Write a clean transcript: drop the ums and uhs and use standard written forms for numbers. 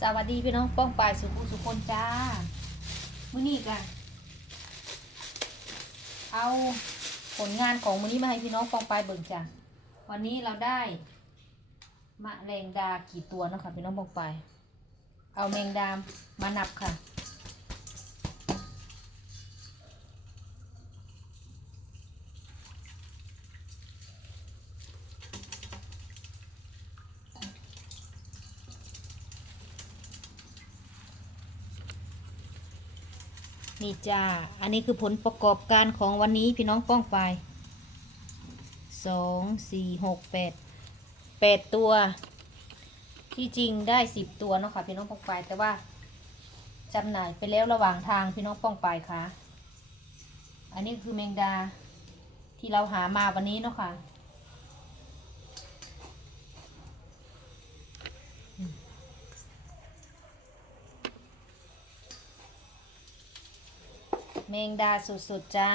สวัสดีพี่น้องป้องปายสุขุสุคนจ้ามื้อนี้กันเอาผลงานของมื้อนี้มาให้พี่น้องป้องปายเบิ่งจ้าวันนี้เราได้มะแรงดากี่ตัวเนาะค่ะพี่น้องป้องปายเอาแมงดามานับค่ะนี่จ้าอันนี้คือผลประกอบการของวันนี้พี่น้องป้องปาย8ตัวที่จริงได้10ตัวเนาะค่ะพี่น้องป้องปายแต่ว่าจำหน่ายไปแล้วระหว่างทางพี่น้องป้องปายค่ะอันนี้คือแมงดาที่เราหามาวันนี้เนาะค่ะแมงดาสดๆจ้า